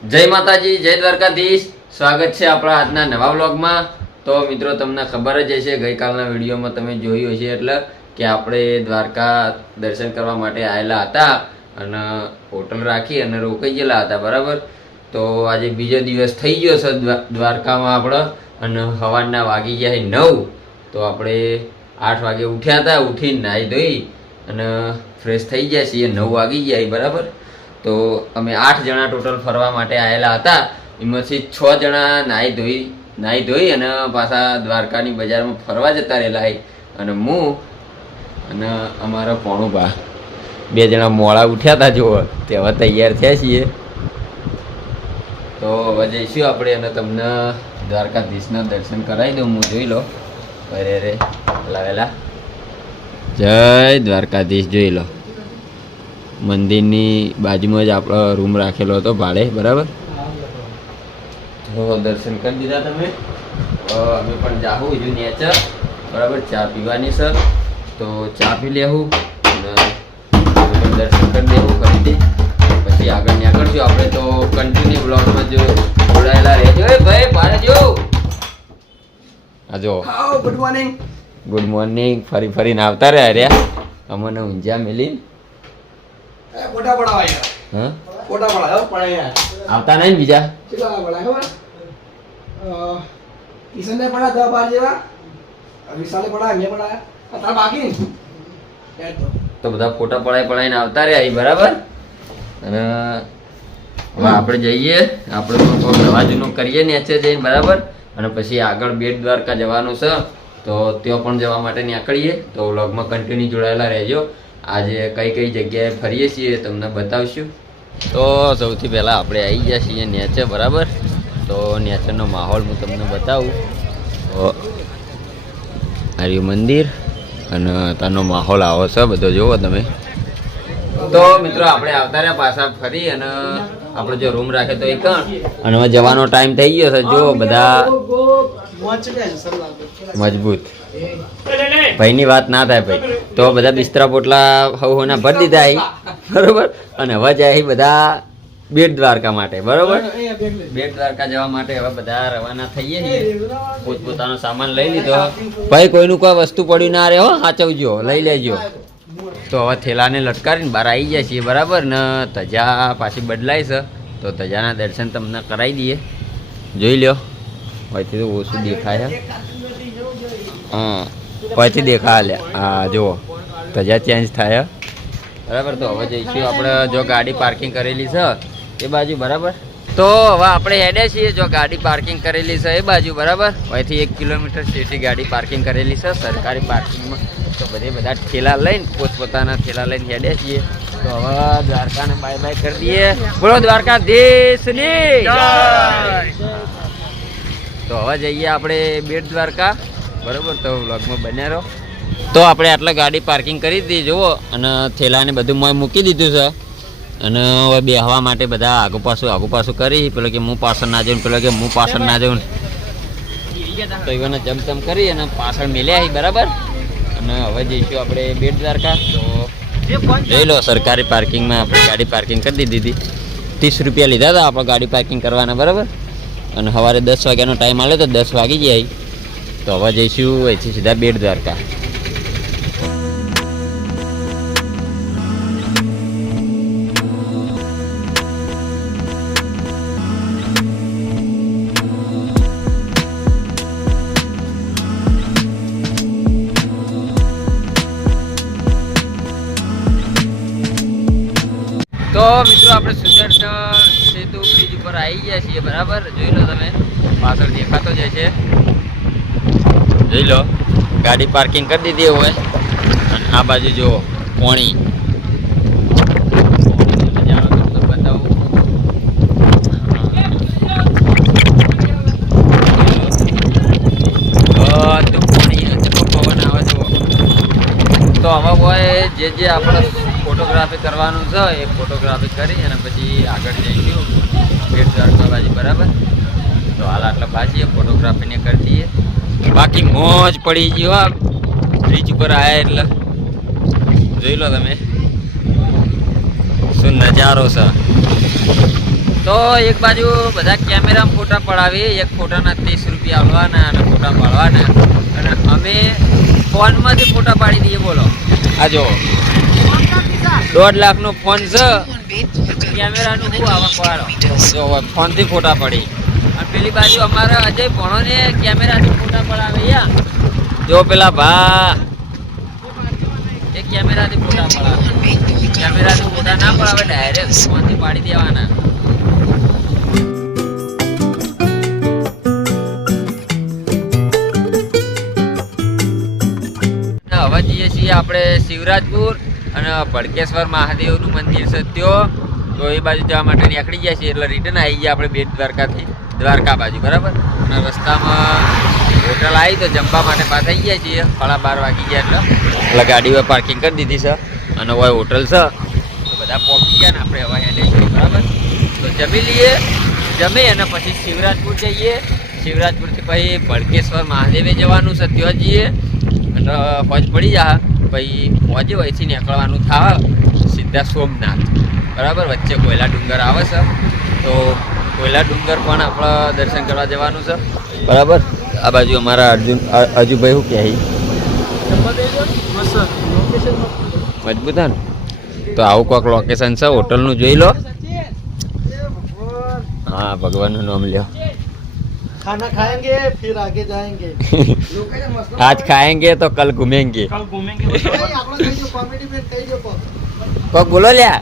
જય માતાજી, જય દ્વારકાધીશ. સ્વાગત છે આપણા આજના નવા વ્લોગમાં. તો મિત્રો, તમને ખબર જ હશે, ગઈકાલના વિડીયોમાં તમે જોયું હશે એટલે કે આપણે દ્વારકા દર્શન કરવા માટે આવેલા હતા અને હોટલ રાખી અને રોકાઈ ગયેલા હતા, બરાબર. તો આજે બીજો દિવસ થઈ ગયો છે દ્વારકામાં આપણે, અને સવારના વાગી ગયા 9. તો આપણે 8 વાગે ઉઠ્યા હતા. ઉઠીને નાહી ધોઈ અને ફ્રેશ થઈ ગયા છીએ. 9 વાગી ગયા, બરાબર. તો અમે 8 જણા ટોટલ ફરવા માટે આવેલા હતા. એમાંથી 6 જણા નાહી ધોઈ અને પાછા દ્વારકાની બજારમાં ફરવા જતા રહેલા. અને હું અને અમારા પોણુભા 2 જણા મોડા ઉઠ્યા હતા. જો તે હવે તૈયાર થયા છીએ. તો હવે જઈશું આપણે અને તમને દ્વારકાધીશના દર્શન કરાવી દઉં. હું જોઈ લો રે લાવેલા. જય દ્વારકાધીશ. જોઈ લો, મંદિરની બાજુમાં જ આપણો રૂમ રાખેલો હતો ભાડે, બરાબર. તો દર્શન કરી દીધા તમે. અમે પણ જાહું હજુ નેચર, બરાબર. ચા પીવાની છે તો ચા પી લેવું અને દર્શન કરી દેવું ફરીથી. પછી આગળ નીકળશું આપણે. તો કન્ટિન્યુ બ્લોગમાં જો જોડાયેલા રહેજો. ભાઈ બહાર જો આ જો. Good morning. Good morning. ફરીને આવતા રહ્યા અમને ઊંઝા મિલી. ફોટા પડાવા યાર. હા, ફોટા પડાવ પણ યાર આવતા નહીં બીજા. કેટલા પડાય ખબર? કિશનને પડા 10 12 જેવા. વિશાલે પડા, મેં પડા. તાર બાકી યાર. તો બધા ફોટા પડાઈને આવતા રહ્યા, બરાબર. અને હવે આપણે જઈએ, આપણે નવા જૂનું કરીએ નેચે જઈને, બરાબર. અને પછી આગળ બેટ દ્વારકા જવાનું છે તો ત્યાં પણ જવા માટે નીકળીએ. તો વ્લોગમાં કન્ટિન્યુ જોડાયેલા રહેજો. આજે કઈ જગ્યાએ ફરીએ છીએ તમને બતાવશું. તો સૌથી પહેલાં આપણે આવી ગયા છીએ નેચર, બરાબર. તો નેચરનો માહોલ હું તમને બતાવું. તો આર્યું મંદિર અને ત્યાંનો માહોલ આવો છે બધો, જુઓ તમે. તો મિત્રો, આપણે આવતા રહ્યા પાછા ફરી અને આપણે જો રૂમ રાખે તો એક અને હવે જવાનો ટાઈમ થઈ ગયો છે. જો બધા મજબૂત ભાઈની વાત ના થાય ભાઈ. તો બધા બિસ્તરા પોટલા હવના ભરી દીધા અહીં, બરોબર. અને હવે જાય બધા બેટ દ્વારકા માટે, બરોબર. બેટ દ્વારકા જવા માટે હવે બધા રવાના થઈએ છીએ. પોતપોતાનો સામાન લઈ લીધો. ભાઈ કોઈનું કોઈ વસ્તુ પડ્યું ના રહે હો, સાચવજો, લઈ લેજો. તો હવે થેલાને લટકારીને બહાર આવી જાય છીએ, બરાબર. ને તજા પાછી બદલાય છે તો તજાના દર્શન તમને કરાવી દઈએ. જોઈ લ્યો, અહીંથી તો ઓછું દેખાય છે. હા, અહીંથી દેખાય લે. હા જુઓ, તજા ચેન્જ થાય, બરાબર. તો હવે જઈશું આપણે. જો ગાડી પાર્કિંગ કરેલી છે એ બાજુ, બરાબર. તો હવે આપણે હેડે છીએ. જો ગાડી પાર્કિંગ કરેલી છે એ બાજુ, બરાબર. અહીંથી 1 કિલોમીટર જેટલી ગાડી પાર્કિંગ કરેલી છે સરકારી પાર્કિંગમાં. તો બધા ઠેલા લઈને પોતપોતાના ઠેલા લઈને હેડે છીએ. તો હવે દ્વારકાને બાય બાય કરી દઈએ. બોલો દ્વારકાધીશની જય. તો હવે જઈએ આપણે બેટ દ્વારકા, બરાબર. તો વ્લોગમાં બન્યા રહો. તો આપણે આટલા ગાડી પાર્કિંગ કરી દીધી, જુઓ. અને થેલાને બધું મેં મૂકી દીધું છે. અને હવે બેહવા માટે બધા આગું પાછું કરી. પેલો કે હું પાછળ ના જાઉં, પેલો કે હું પાછળ ના જાઉં. તો એને જમતમ કરી અને પાછળ મેલ્યા, બરાબર. અને હવે જઈશું આપણે બેટ દ્વારકા. તો જોઈ લો, સરકારી પાર્કિંગમાં આપણે ગાડી પાર્કિંગ કરી દીધી હતી. 30 રૂપિયા લીધા હતા આપણે ગાડી પાર્કિંગ કરવાના, બરાબર. અને સવારે 10 વાગ્યાનો ટાઈમ આવ્યો તો 10 વાગી જાય. તો હવે જઈશું અહીંથી સીધા બેટ દ્વારકા. તો મિત્રો, આપણે સુદર્શન સેતુ બ્રિજ ઉપર આવી ગયા છીએ, બરાબર. જોઈ લો તમે, પાછળ દેખાતો જાય છે. જોઈ લો, ગાડી પાર્કિંગ કરી દીધી હોય. અને આ બાજુ જો પોણી બતાવું. પવન આવે છે. તો હવે હોય જે આપણે ફોટોગ્રાફી કરવાનું છે એ ફોટોગ્રાફી કરી અને પછી આગળ જઈશું બેટ દ્વારકા બાજુ, બરાબર. તો હાલ આટલા પાછી ફોટોગ્રાફીને કરી દઈએ. બાકી મોજ પડી ગયો આ બ્રિજ ઉપર આવ્યા એટલે. જોઈ લો તમે શું નજારો છે. તો એક બાજુ બધા કેમેરામાં ફોટા પડાવી, એક ફોટાના 30 રૂપિયા આવવાના અને ફોટા પાડવાના, અને અમે ફોનમાંથી ફોટા પાડી દઈએ. બોલો આ જો 1.5 લાખનો ફોન છે, કેમેરાનું શું આવે પાડો જો ફોનથી ફોટા પડી. અને પેલી બાજુ અમારા અજય ભણોને કેમેરાથી ફોટા પડાવે યા જો પેલા ભા એ કેમેરાથી ફોટા પડાવે. કેમેરાથી ફોટા ના પડાવે, ડાયરેક્ટ ફોનથી પાડી દેવાના. હવે જઈએ છીએ આપણે શિવરાજપુર અને ભડકેશ્વર મહાદેવનું મંદિર છે ત્યાં, તો એ બાજુ જવા માટે નીકળી ગયા છીએ. એટલે રિટર્ન આવી ગયા આપણે બેટ દ્વારકાથી દ્વારકા બાજુ, બરાબર. અને રસ્તામાં હોટલ આવી તો જમવા માટે પાછા થઈ ગયા છીએ. 12:30 વાગી ગયા એટલે ગાડીઓ પાર્કિંગ કરી દીધી છે અને હવે હોટલ છે તો બધા પહોંચી ગયા ને આપણે હવે હેડે છીએ, બરાબર. તો જમી લઈએ, જમી અને પછી શિવરાજપુર જઈએ. શિવરાજપુરથી પછી ભડકેશ્વર મહાદેવે જવાનું છે, ત્યાં જઈએ અને ફોજ પડી જા પછી ફોજે વહીથી નીકળવાનું થાય સીધા સોમનાથ, બરાબર. વચ્ચે કોયલા ડુંગર આવે છે તો કોયલા ડુંગર પણ આપણે દર્શન કરવા જવાનું છે, બરાબર. આ બાજુ અમારા અજુભાઈ શું કહે મજબૂત ને, તો આવું કોઈક લોકેશન છે હોટલનું જોઈ લો. હા ભગવાનનું નામ લ્યો. खाना खाएंगे फिर आगे जाएंगे आज खाएंगे तो कल घूमेंगे. કોક બોલો લ્યા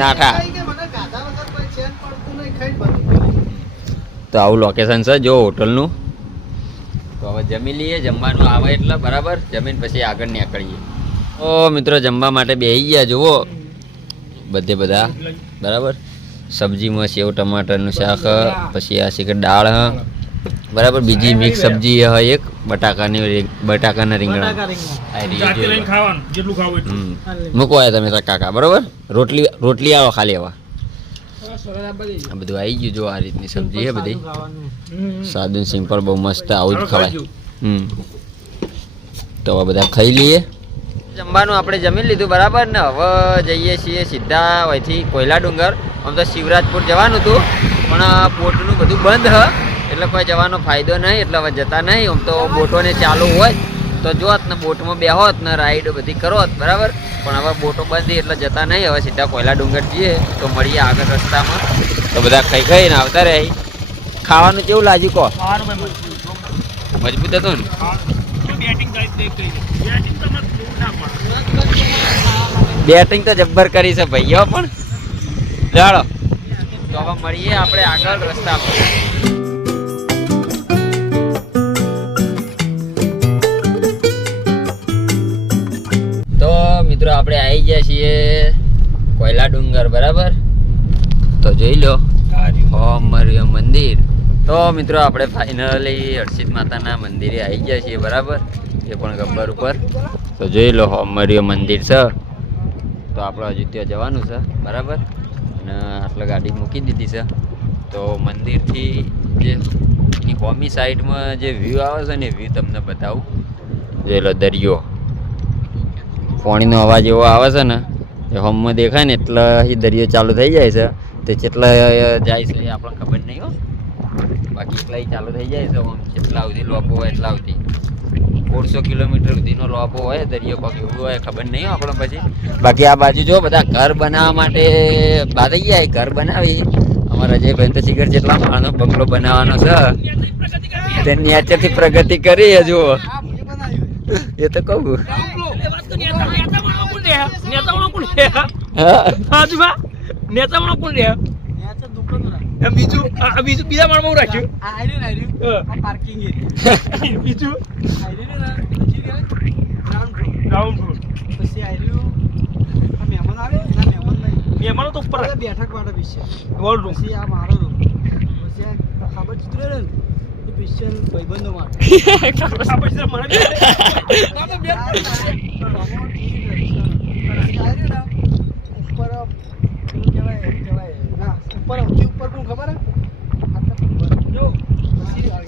નાઠા. તો આવું લોકેશન છે જો હોટલનું. તો હવે જમી લઈએ, જમવાનું આવે એટલે બરાબર. જમીન પછી આગળ નીકળીએ. તો મિત્રો જમવા માટે બેસી ગયા જુઓ બધે બધા, બરાબર. સબ્જીમાં સેવ ટમાટરનું શાક, પછી આ છે કે દાળ હ, બરાબર. બીજી મિક્સ સબ્જી હ, એક બટાકાના રીંગણા. મૂકો આવ્યા તમે કાકા, બરાબર. રોટલી આવો ખાલી આવા. આ બધું આવી ગયું જો આ રીતની સબ્જી હે બધી, સાદું સિમ્પલ બહુ મસ્ત, આવું જ ખવાય. તો હવે બધા ખાઈ લઈએ. જમવાનું આપણે જમી લીધું, બરાબર ને. હવે જઈએ છીએ સીધા અહીંથી કોયલા ડુંગર. આમ તો શિવરાજપુર જવાનું હતું પણ બોટનું બધું બંધ હ એટલે કોઈ જવાનો ફાયદો નહીં, એટલે હવે જતા નહીં. આમ તો બોટોને ચાલુ હોય તો જોત ને બોટમાં બેહોત ને રાઈડ બધી કરોત, બરાબર. પણ હવે બોટો બંધ એટલે જતા નહીં. હવે સીધા કોયલા ડુંગર જઈએ તો મળીએ આગળ રસ્તામાં. તો બધા ખાઈ ખાઈને આવતા રહે. ખાવાનું કેવું લાગ્યું કહો? મજબૂત હતું ને? બેટિંગ તો જબ્બર કરી છે ભાઈઓ પણ. ચાલો તો હવે મળીએ આપણે આગળ રસ્તામાં. તો મિત્રો આપણે આવી ગયા છીએ કોયલા ડુંગર, બરાબર. તો જોઈ લો હોમરિયો મંદિર. તો મિત્રો આપણે ફાઇનલી હર્ષિત માતાના મંદિરે આવી ગયા છીએ, બરાબર. એ પણ ગબ્બર ઉપર. તો જોઈ લો હોમરિયો મંદિર છે. તો આપણે હજુ ત્યાં જવાનું છે, બરાબર. અને આટલા ગાડી મૂકી દીધી છે. તો મંદિરથી જે એની હોમી સાઈડમાં જે વ્યૂ આવે છે ને એ વ્યૂ તમને બતાવું. જોઈ લો દરિયો, પાણીનો અવાજ એવો આવે છે ને એ હોમમાં દેખાય ને એટલે એ દરિયો ચાલુ થઈ જાય છે. તે કેટલા જાય છે એ આપણને ખબર નહીં હો, બાકી એટલા ચાલુ થઈ જાય છે. આમ જેટલા સુધી લોબો હોય એટલા સુધી 400 કિલોમીટર સુધીનો લોબો હોય દરિયો, પગ એવું હોય ખબર નહીં આપણે. પછી બાકી આ બાજુ જો બધા ઘર બનાવવા માટે બાદ ગયા, ઘર બનાવી. અમારા જે ભાઈ તો શિખર જેટલા માણસો બંગલો બનાવવાનો છે તે નેચરથી પ્રગતિ કરી હજુ. એ તો કહું બીજા માળમાં રાખ્યું બીજું મહેમાનો તો ઉપર બેઠક માટે પીછે વોલરૂમ પછી આ મારો રૂમ પછી આ ખબર ચિત્ર ને એ પીછે ભાઈબંધો માટે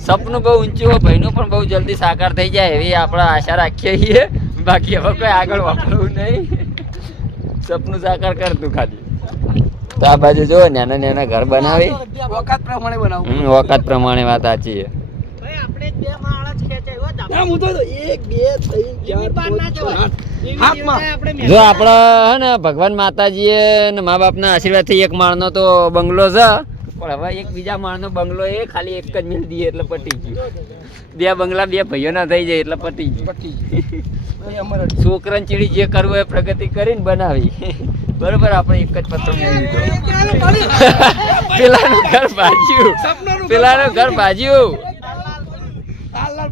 સપનું બહુ ઊંચું હોય, ભાઈનું પણ બહુ જલ્દી સાકાર થઈ જાય એવી આપણે આશા રાખીએ છીએ. બાકી હવે કોઈ આગળ વાપરવું નહીં, સપનું સાકાર કરતું ખાલી. તો આ બાજુ જો નાના નાના ઘર બનાવી વખત પ્રમાણે બનાવું વખત પ્રમાણે વાત સાચી છે. ના, હું તો 1 2 3 4 હાથમાં જો આપડે હે ને ભગવાન માતાજીએ ને મા બાપના આશીર્વાદથી એક માળનો તો બંગલો છે, પણ હવે એક બીજા માળનો બંગલો એ ખાલી એક જ મિલ દઈએ એટલે પટી ગયું. બે બંગલા બે ભાઈઓના થઈ જાય એટલે પટી ગયું. છોકરાને ચીડી જે કરવું એ પ્રગતિ કરીને બનાવી. બરોબર, આપણે એક જ પત્ર પેલાનું ઘર ભાજ્યું, પેલાનું ઘર ભાજ્યું.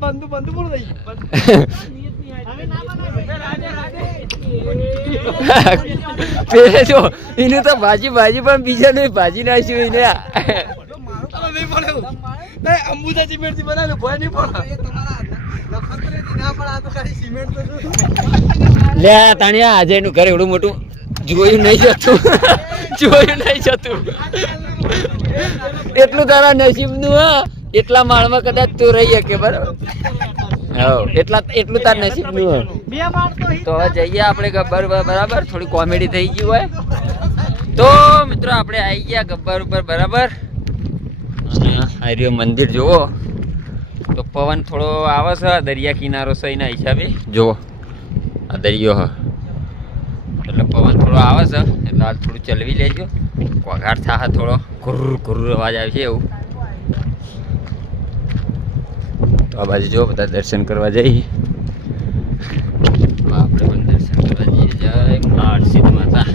બંધુ બંધુ પૂરું થઈ પેલે જો એનું તો ભાજી પણ બીજા ને ભાજી નાખ્યું એને. અંબુજાજી મેરથી બનાવેલું ભય નહીં પડે. લે તાણિયા આજે એનું ઘર એવડું મોટું જોયું નહીં જતું, જોયું નહીં જતું. એટલું તારા નસીબનું હા, એટલા માળમાં કદાચ તું રહી શકે. બરાબર, એટલું તાર નસીબનું હોય. તો હવે જઈએ આપણે ગબ્બર ઉપર. બરાબર, થોડી કોમેડી થઈ ગઈ હોય તો મિત્રો આપણે આવી ગયા ગબ્બર ઉપર. બરાબર, આ રહ્યો મંદિર જુઓ. તો પવન થોડો આવે છે, દરિયા કિનારો છે એના હિસાબે. જુઓ આ દરિયો હ, એટલે પવન થોડો આવે છે એટલે હાલ થોડું ચલવી લેજો. કોઘાટ થાય થોડો, ઘુર ઘુર અવાજ આવશે એવું. તો આ બાજુ જો બધા દર્શન કરવા જઈએ. આપણે પણ દર્શન કરવા જઈએ. જય માળસીદ માતા.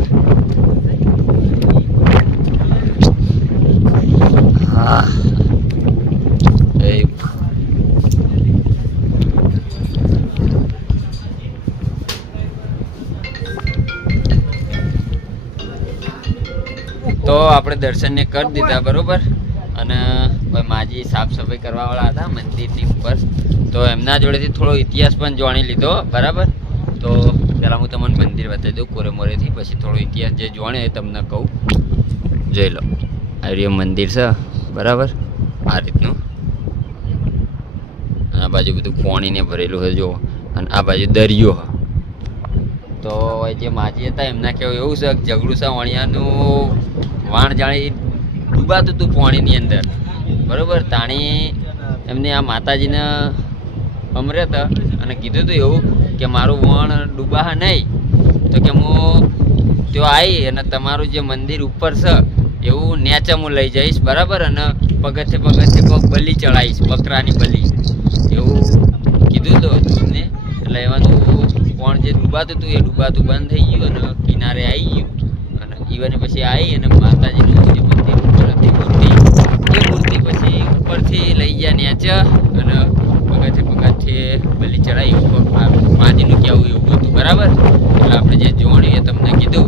હા એ તો આપણે દર્શનને કરી દીધા. બરોબર, અને માજી સાફ સફાઈ કરવાવાળા હતા મંદિરની ઉપર, તો એમના જોડેથી થોડો ઇતિહાસ પણ જાણી લીધો. બરાબર, તો પહેલાં હું તમને મંદિર બતાવી દઉં કોરે મોરેથી, પછી થોડો ઇતિહાસ જે જાણે એ તમને કહું. જોઈ લો, આ રહ્યું મંદિર છે. બરાબર, આ રીતનું. આ બાજુ બધું પાણીને ભરેલું છે જો, અને આ બાજુ દરિયો હ. તો જે માજી હતા એમના કહેવું એવું છે કે ઝઘડું છે વણિયાનું વાણ જાણી ડૂબાતું હતું પાણીની અંદર. બરાબર, તાણી એમને આ માતાજીને અમરે હતા અને કીધું હતું એવું કે મારું વણ ડૂબા નહીં, તો કે હું ત્યાં આવી અને તમારું જે મંદિર ઉપર છે એવું નેચે હું લઈ જઈશ. બરાબર, અને પગથિયે કોઈક બલી ચડાવીશ, બકરાની બલી, એવું કીધું હતું એમને. એટલે એવાનું પણ જે ડૂબાતું હતું એ ડૂબાતું બંધ થઈ ગયું અને કિનારે આવી ગયું. અને ઈવન પછી આવી અને માતાજીનું જે મંદિર ઉપર હતી મૂર્તિ, એ મૂર્તિ પછી ઉપરથી લઈ ગયા નેચે અને પગથિયે બલી ચડાવી. માજીનું કહેવું એવું હતું. બરાબર, એટલે આપણે જે જોણ્યું એ તમને કીધું.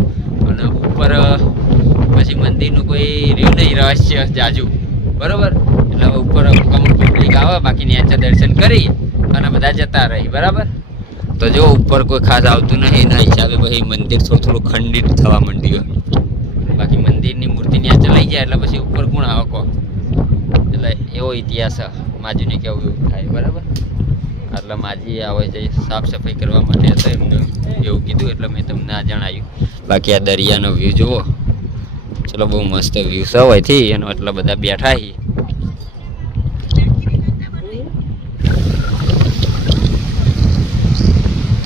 અને ઉપર પછી મંદિરનું કોઈ રહ્યું નહીં રહસ્ય જાજુ. બરાબર, એટલે હવે ઉપર અમુક પબ્લિક આવે, બાકી નેચે દર્શન કરી અને બધા જતા રહી. બરાબર, તો જો ઉપર કોઈ ખાસ આવતું નહીં, એના હિસાબે પછી મંદિર થોડું ખંડિત થવા માંડ્યું. બાકી મંદિરની મૂર્તિ નેચે લઈ જાય એટલે પછી ઉપર કોણ આવે કહો. એટલે એવો ઇતિહાસ માજીને કેવું એવું થાય. બરાબર, એટલે માજી આવે છે સાફ સફાઈ કરવા માટે હતો એમને એવું કીધું, એટલે મેં તમને આ જણાવ્યું. બાકી આ દરિયાનો વ્યૂ જુઓ. ચલો, બહુ મસ્ત વ્યૂ છે હોયથી એનો, એટલા બધા બેઠા છીએ.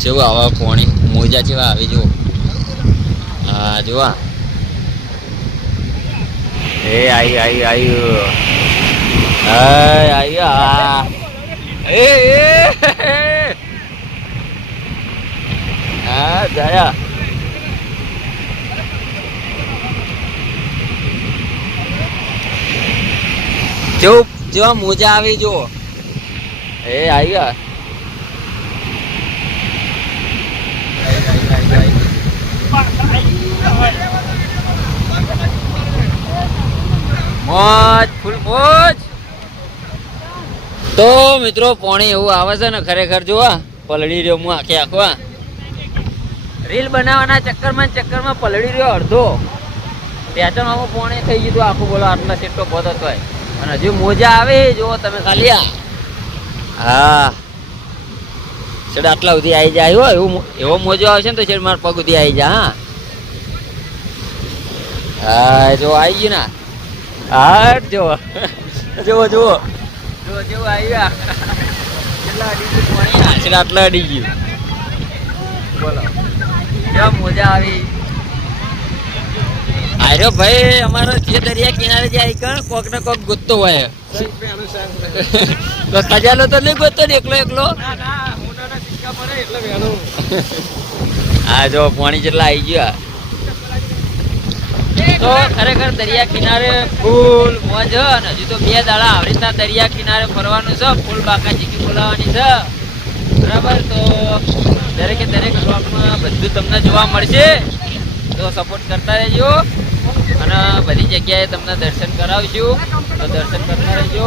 જેવું આવા પોણી મોજા જેવા આવી જુઓ. હા જોવા, એ આવ્યું હા જયા. જેવા મોજા આવી જુઓ. એ આવ્યા મોજ ફૂલ મોજ. તો મિત્રો પાણી એવું આવે છે ને ખરેખર જોવા પલળી રહ્યો હું આખે આખો. રીલ બનાવવાના ચક્કરમાં પલળી રહ્યો અડધો. પેચણમાં પાણી થઈ ગયું આખું. બોલો, આટલા સીટો પોતો હોય અને હજુ મોજા આવે જુઓ તમે ખાલી. હા છેડ આટલા સુધી આવી જાય હો. એવો મોજો આવશે ને તો છેડ મારા પગ સુધી આવી જાય. હા હા જો આવી ગયું ના હા જો જુઓ જુઓ જુઓ જેવું આવ્યા કેટલા અડી ગયું પાણી આશરે આટલા અડી ગયું બોલો કેવા મજા આવી આર્યો ભાઈ અમારો જે દરિયા કિનારે જાય કણ કોક ને કોક ગોતતો હોય તો ખજાલો તો નહીં ગોતતો ને એકલો એકલો હા જો પાણી જેટલા આવી ગયા તો ખરેખર દરિયા કિનારે ફૂલ મોજ હ અને હજુ તો 2 દાડા આવી રીતના દરિયા કિનારે ફરવાનું છે ફૂલ બાકાચીકી બોલાવવાની છે બરાબર તો દરેકે દરેક બ્લોગમાં બધું તમને જોવા મળશે તો સપોર્ટ કરતા રહેજો અને બધી જગ્યાએ તમને દર્શન કરાવશું તો દર્શન કરતા રહેજો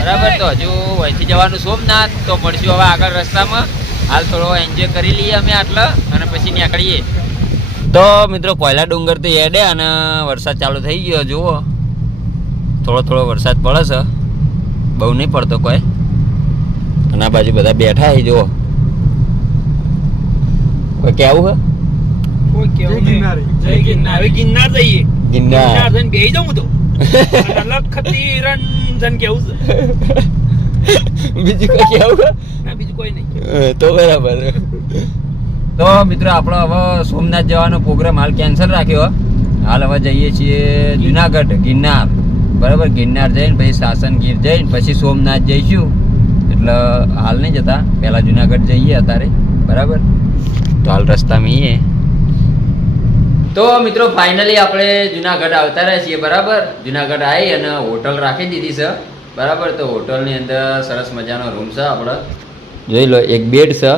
બરાબર તો હજુ અહીંથી જવાનું સોમનાથ તો મળશું હવે આગળ રસ્તામાં હાલ થોડો એન્જોય કરી લઈએ અમે આટલા અને પછી નીકળીએ તો મિત્રો કોયલા ડુંગર તો હેડે અને વરસાદ ચાલુ થઈ ગયો જુઓ થોડો થોડો વરસાદ પડે છે બહુ નહીં પડતો કોઈ અને આ બાજુ બધા બેઠા છે જુઓ કોઈ કેવું છે ગિરનાર જઈએ ગિરનાર જઈને બેસી જાઉં હું તો લખતી રંજન કેવું છે બીજું કોઈ કેવું છે ના બીજું કોઈ નહીં તો બરાબર તો મિત્રો આપણો હવે સોમનાથ જવાનો પ્રોગ્રામ હાલ કેન્સલ રાખ્યો હાલ હવે જઈએ છીએ જુનાગઢ ગિરનાર બરાબર ગિરનાર જઈને પછી સાસનગીર જઈને પછી સોમનાથ જઈશું એટલે હાલ નહીં જતા પહેલાં જુનાગઢ જઈએ અત્યારે બરાબર તો હાલ રસ્તામાં છીએ તો મિત્રો ફાઇનલી આપણે જુનાગઢ આવતા રહ્યા છીએ બરાબર જુનાગઢ આવી અને હોટલ રાખી દીધી છે બરાબર તો હોટલની અંદર સરસ મજાનો રૂમ છે આપણે જોઈ લો એક બેડ છે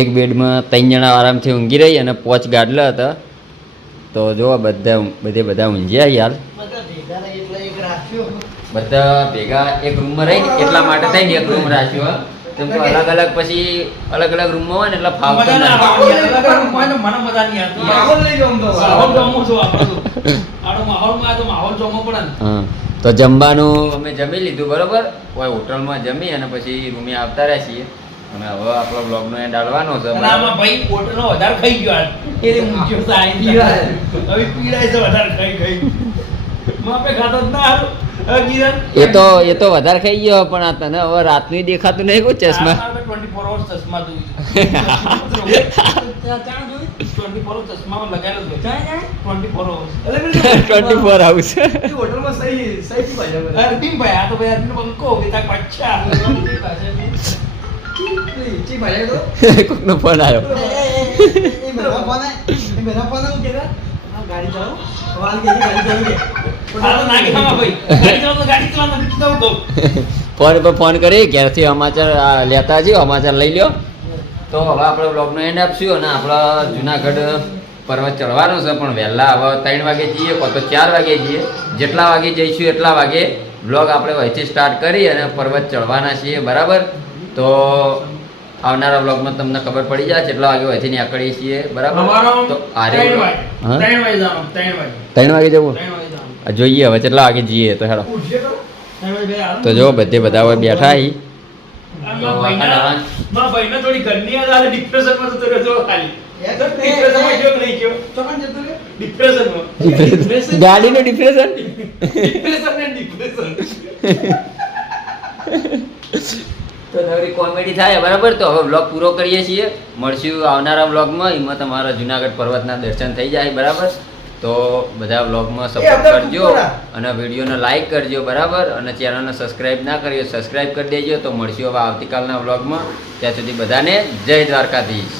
એક બેડમાં 3 જણા આરામથી ઊંઘી રહી અને 5 ગાડલા હતા તો જો બધા ઊંઘ્યા યાર બધા ભેગા એક રૂમમાં રહી એટલા માટે થઈને એક રૂમ રાખ્યો કેમ કે અલગ અલગ પછી અલગ અલગ રૂમમાં હોય ને એટલે ફાવતું મને નથી. મજા નહીં આવતી માહોલ લઈ જાઉં તો માહોલ જમવું છું આપણે તો. આનો માહોલમાં તો માહોલ જમવો પડે ને હા તો જમવાનું અમે જમી લીધું બરોબર કોઈ હોટલમાં જમી અને પછી રૂમે આવતા રહ્યા છીએ અને હવે આપણો બ્લોગનો એન્ડ આડવાનો છે અને આમાં ભાઈ પોટનો વધારે ખાઈ ગયો આજ. એને મૂક્યો છે આઈ પીવાય. હવે પીડાય છે વધારે ખાઈ માપે ખાતો જ ના હારું. હવે કિરણ એ તો વધારે ખાઈ ગયો પણ આ તને હવે રાતનું દેખાતું નહીં કોઈ ચશ્મા આ 24 hours ચશ્મા જોઈ 24 hours ચશ્મામાં લગાવેલો જ હોય. 24 hours. 24 hours હોટલમાં સહી સહી થી પાછા બધા. અરબી ભાઈ આ તો ભાઈ અરબી બંકો વિતા પાછા ઠીક ભાઈ તો કોકનો ફોન આવ્યો એ મેરા ફોન હું કેતા ગાડી ચલાવો વાલ કે ગાડી ચલાવો આ તો ના કહેવા ભાઈ ગાડી ચલાવો તો ગાડી ચલાવો નથી તો કહું ફોન પર ફોન કરી ઘેરથી સમાચાર લેતા છીએ સમાચાર લઈ લ્યો તો હવે આપણે બ્લોગનો એન્ડ આપશું અને આપણા જુનાગઢ પર્વત ચડવાનો છે પણ વહેલા હવે 3 વાગે જઈએ કાં તો 4 વાગે જઈએ જેટલા વાગે જઈશું એટલા વાગે બ્લોગ આપણે અહીંથી સ્ટાર્ટ કરી અને પર્વત ચડવાના છીએ બરાબર તો આવનારા બ્લોગમાં તમને ખબર પડી જાય કેટલા વાગે અહીંથી નીકળીએ છીએ બરાબર તો આરે 3 વાગે જવાનું 3 વાગે 3 વાગે જવું 3 વાગે જવાનું આ જોઈએ હવે કેટલા વાગે જઈએ તો હેડો ઉઠશે તો 3 વાગે ભાઈ તો જો બધા હવે બેઠા હી મારા ભાઈને થોડી ઘરની યાદ આવે ડિપ્રેશનમાં જતો રહ્યો છો ખાલી ડિપ્રેશનમાં ગયો કે નહીં ગયો ચોકન જતો રે ડિપ્રેશનમાં ગાડીનું ડિપ્રેશન ડિપ્રેશન ને ડિપ્રેશન તો નવરી કોમેડી થાય બરાબર તો હવે બ્લોગ પૂરો કરીએ છીએ મળશું આવનારા બ્લોગમાં એમાં તમારા જુનાગઢ પર્વતના દર્શન થઈ જાય બરાબર તો બધા બ્લોગમાં સપોર્ટ કરજો અને વિડીયોને લાઈક કરજો બરાબર અને ચેનલને સબસ્ક્રાઈબ ના કર્યો સબસ્ક્રાઈબ કરી દેજો તો મળશું હવે આવતીકાલના બ્લોગમાં ત્યાં સુધી બધાને જય દ્વારકાધીશ.